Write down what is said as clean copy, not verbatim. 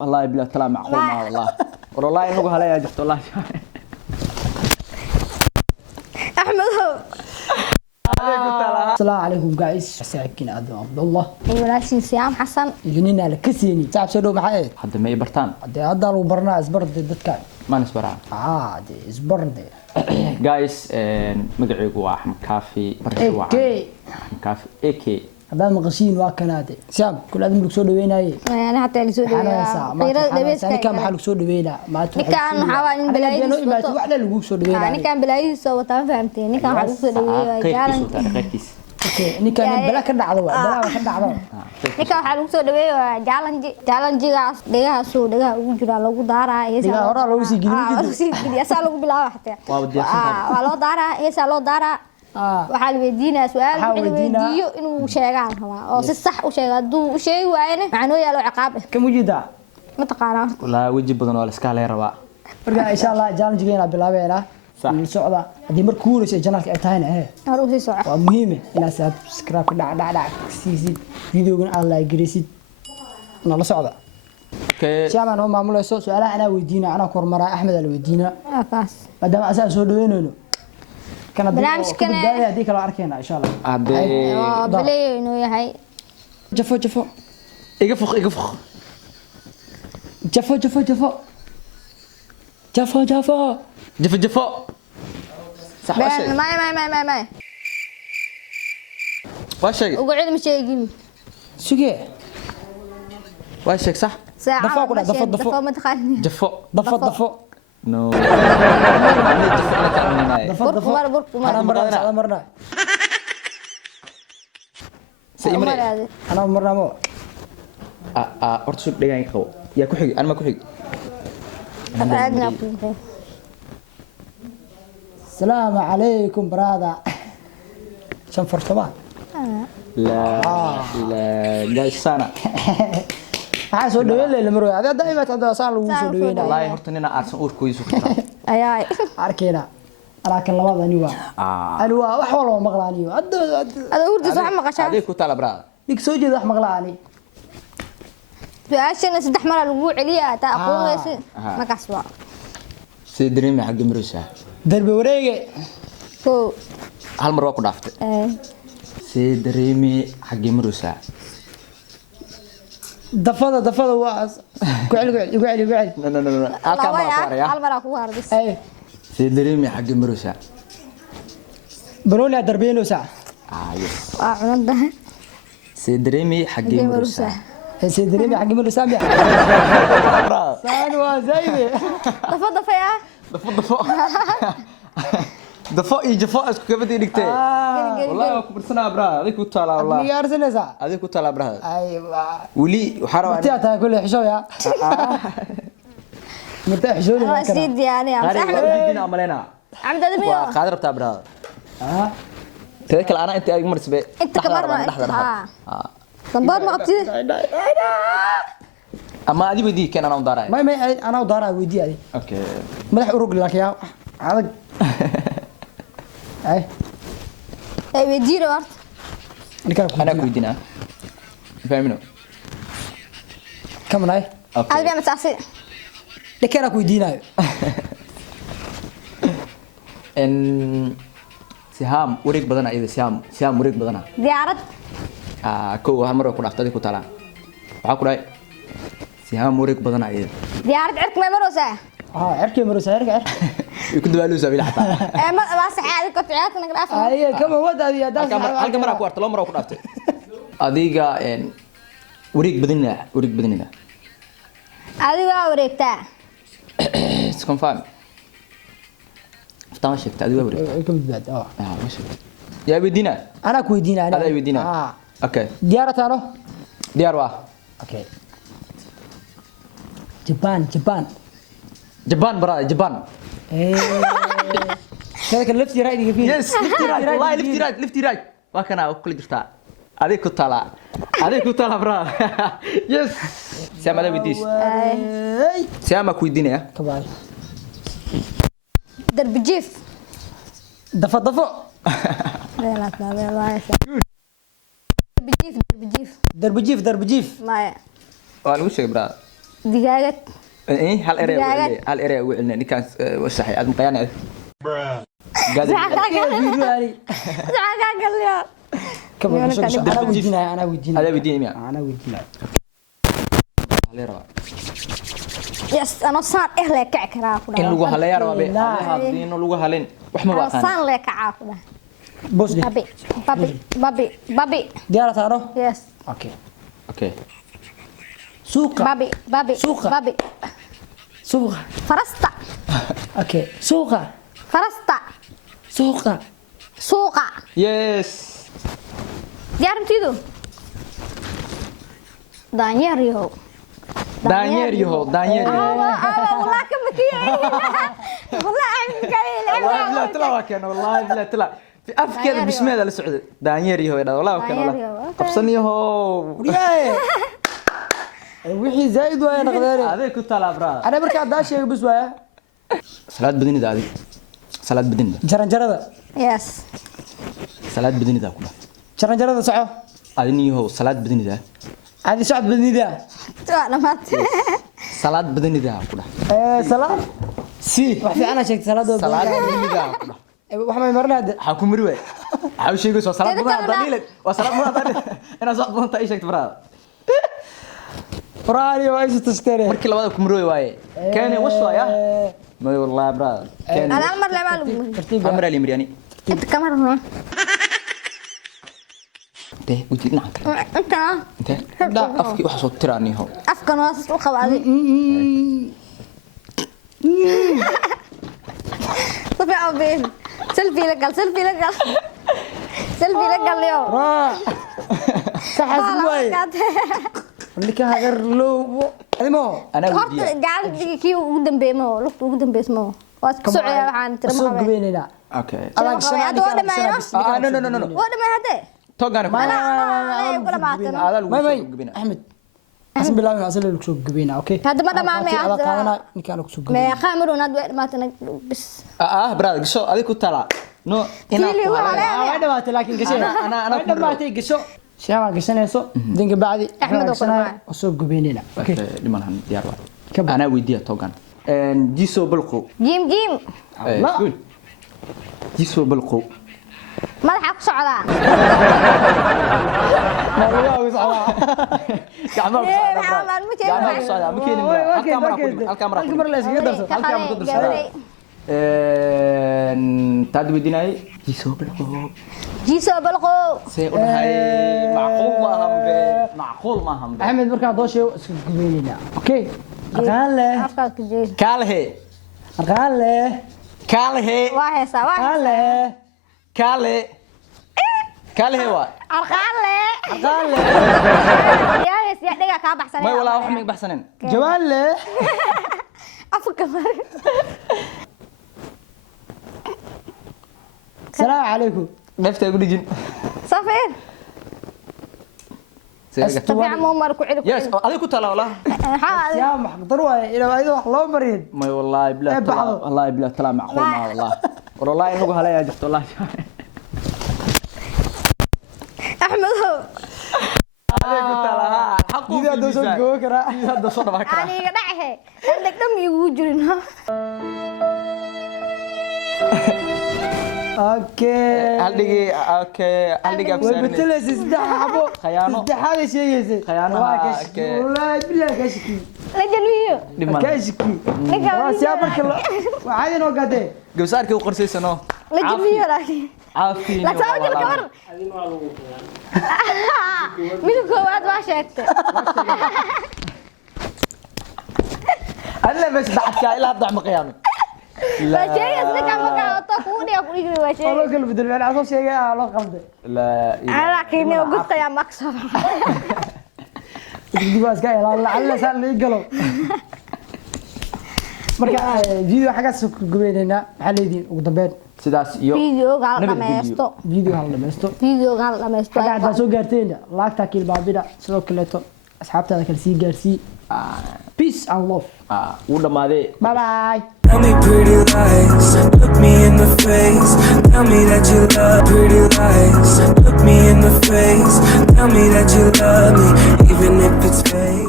والله بلا طلع معقول ما والله انو هلا يا جفت والله احمد هو السلام عليكم جايز ساكن ادم عبد الله walaashin siyaam xasan يجنينا لكسيني تعب سو maxay hadda ma bartaan hadda lagu barnaa isbarday dadka ma nisbara de isbarday guys magacaygu waa Axmed Kaafi barasho waa Axmed Kaafi AK hadda maqashiin waa kanaade siyaam kul aad mid soo dhaweynaaye ana hatta la soo dhaweeyaa qeyrada dhaweeska ninka maxaa lagu soo dhaweynaa ma ninkan waxa waa in balaayis wato wax lagu soo dhaweynaa ninkan balaayis soo wata fahamtay ninkan waxa lagu soo dhaweeyaa jaalan qeyrkiis ninkan bala ka dhacdo bala ka dhacdo ninkan waxa lagu soo dhaweeyaa jaalanjigaas dhigaha ugu jira lagu daaraa heesa hore lagu sii geliyo asaa lagu bilaabo xataa waa loo daaraa heesa loo daaraa waxaa la weydiinaa su'aal wixii weydiiyo inuu sheegaan rabaa oo si sax u sheego haduu u sheegi waayna macno yaalo ciqaab ka mujida ma taqaanaa wala waji badan oo la iska leeyahay rabaa marka insha Allah challenge-geena bilaabeena socda hadii markuu horeysay channel-ka ay tahayna hore u sii soco waa muhiim inaad subscribe dhac siisid videogan aad like gareysid nala socda okay shaman oo maamulayso su'aalaha ana weydiina ana kormaraa Axmed la weydiina kaas maadaama asaa soo dhaweynayno barnaamijkan hadii kala arkayna insha Allah balay inuu yahay jafo iga fuq jafo صح ما واشيك ugu cilmi sheegin suge واشيك صح دفو ما تخالني دفو نو برك مرة سيمري أنا مرة مو أرتشوك دقاين قو يا كحي أنا ما كحي السلام عليكم برادا شنفر طبعا لا جاي سنة waxaa soo dhaweyn leeyahay marwe aad daaima tada saan lagu soo dhaweynaa wallahi horta nina aarsan uur kooyso ayaay arkeena araka labada ani waa wax walba maqlaaniyo ada hurdi soo maqashaa adii ku tala braada nig soo jeedo wax maqlaani su'aashana saddex mar lagu celiyaa ta aqoonaysi ma kasba si dareemi xaq maraysa darbe wareege ko hal mar waa ku dhaaftay si dareemi xaq maraysa dafada waa ku celi no halka ma qoraya hal mar ku harbis si dareemi xaq maraysa barona darbeenoosa yes waa cunada si dareemi xaq maraysa سيدريمي حق منو سامع سان وزايده دفا يا دفا يجفا اسكو كبدي دغتي والله ku barsanaa bra adiga ku taala wallah miya arsanaysa adiga ku taala bra aywa wali waxa rabaa inta taa kulli xisho ya mata xisho waa sidii yani Axmed diina amalena Axmed adamiyo waa qaad rabtaa bra taa kale ana inta ay marsbe inta kabarna صبار ما قبتي اما ادي ودي كان انا وداراي ما انا وداراي ودي ادي اوكي مدح اوروق لك يا عادق اي ودي ورت انا كويدينا فاهمينو كم ناي قلبي متعصي دكنا كويدينا ان سهام وريق بدنا اذا سهام وريق بدنا ديارت كو همر ku dhaftay ku talaan waxa ku dhaay si ha murig badan ay diyaarad cirk ma maraysa cirkii maraysa ku dawaalu sabiil xataa ma saxaad ku tiyaatna graaf ay kama wadaadi yaa daas halka mar ku arto mar ku dhaftay adiga en wareeg badinina adiga wareegta is confirm فتاش شفت adiga wareeg كم بعد ماشي يا بدينا انا كويدينا انا بدينا اوكي ديارتانو ديار واه اوكي جبان برا جبان كذا لفتي رايت في يس والله لفتي رايت وكنا كل جرتا هذيك كنت برا يس سامع لا بديش سامع كويدينا كباي درب جيف دفا لا درب جيف درب جيف ما وانا وش برا digaagad ايه هل اري دجاجة. هل اري وعلنا دي كان وصحي اد مقيانه قاعد فيديو saxaa galyo كم كان انا ودينا انا ودينا هذا بدي ميا انا ودينا هل يرى yes ano saan le kac karaa ku in lagu haleeyo raba لا. hadii lagu halen wax ma baqaan saan le kaca ku dhahay بوس دي babi ديارة تارو yes اوكي okay سوق babi سوق. babi سوق farasta اوكي سوق farasta سوق suuqa yes diyaarintiidu daanyeer yahow دانير يهو دانير والله كم كيعي والله عندك والله لا تلا كان والله لا تلا في افكار دانير بسم الله السعود دانير يهو والله كان دانير والله يهو. قبصني يهو ياي وحي زايد وين نقدر هذا كنت على برا انا بركع داشي بس وايا صلاة بدني دادي صلاة بدني دا جرنجرده yes صلاة بدني دا كله جرنجرده صحو أدني يهو صلاة بدني دا هذه سعد بدني ده لمات صلاة بدني دا كله سلام سي وحي انا شيك صلاه صلاة بدني دا كله وحما يمرنا هذا حكم مروي حاول شيء يقول صلاة بدني دليل وصلاة بدني أنا صلاة بدني تعيش برا فراري وايش تشتري مركي لبعض كمروي واي كان وش يا ما والله برا كان انا المر لا مالو عمر اللي مرياني انت كمان ده وجي نعم انت انت لا افكي waxa soo tiraani ho afkan waa soo qabaaday طفي عبين سلفي لقال اليوم راح صح اسبوعي اللي كان غير لو المو انا horta ودي gacanta kii ugu dambeeyay lugta ugu dambeysmo waa isku socday waxaan tira سوق ma بيننا اوكي انا هذا waa dhameeyo no no no no waa dhameeyo hade توغان انا kula baatan هذا ما ما احمد حسب بالله من اصل لك سوق بينا اوكي هذا ما dhameeyo هذا قادنا نكان سوق ما qaamiro nad way dhamaatana bis براد قشو ادي ku tala no Tili waa leeyahay. ما دمات لكن قشي أنا ما دماتي قشو شيما قشنيسو دينك بعدي أحمد وكل معي. سوق بيننا اوكي لمن هن ديار كبر. انا ودي توغان ان جيسو بالقو jiim لا جيسو بالقو madaxa ku socdaa ما هو صعب gacmo Ee, maxaa maalmo jeedo gacmo waay. socda ma keenin halka mara لا اسكي درس halka mara Gabadhay. taad weydiinay جيسو بالقو jiisoo balqo سي ودهاي معقول ما هم معقول ما هم احمد مركا دوشي سوق بيننا اوكي قال له afkaad ka jeed كاله قال له كاله waa heesaa waa قال له كاله كاله waa arqaale قال له yaa hees yaa dhiga ka baxsan ما والله wax ma baxsanen جوال له afka mar السلام عليكم neefta igu dhijin safir tabiic mo mar ku cili yes adiga ku tala wallah maxaa يا محضر واي الى ايده wax loo mariyay ما والله بلا إيه بعضه. والله بلا تلا معقول ما والله والله انو هلا جفت والله axmed ho adiga ku tala xaqu دي هذا سوق كرا hada soo dhamaa kara aniga dhacahe hadda dham igu jirin اوكي haldigi okay haldigi وبتلس صدح حبو خيانة. صدح هذا شيء يزيد خيانة. كشكي والله بالله كشكي la jalmiyo dhiman كشكي ninka راس يا برك الله وعادي نو قاده gabsaarkii u qorsaysano la jalmiyo laakiin caafiin la soo jil kabar midka koowaad waa sheegtay alla bas bacadka ila dhac ma qiyaamay waa sheegay ninka marka wato kuu dhiga ku dhigi waa sheegay والله كل بدل انا عصو شيء الله قلبي la laakiin oo gudka yaa maksab دي باس كاي لا لعل سال لي قلو marka video xagaas ku gubeynayna waxa leedin ugu dambeyn sidaas iyo videoga hal nabad dhamaysto video hal dhamaysto videoga hal dhamaysto xaga hadda soo gaarteen laagta kiil baabida sidoo kale to asxaabtaada kale sii gaarsii peace and love uu dhamaade bye bye Tell me pretty lies, look me in the face. Tell me that you love pretty lies. Look me in the face. Tell me that you love me, even if it's fake.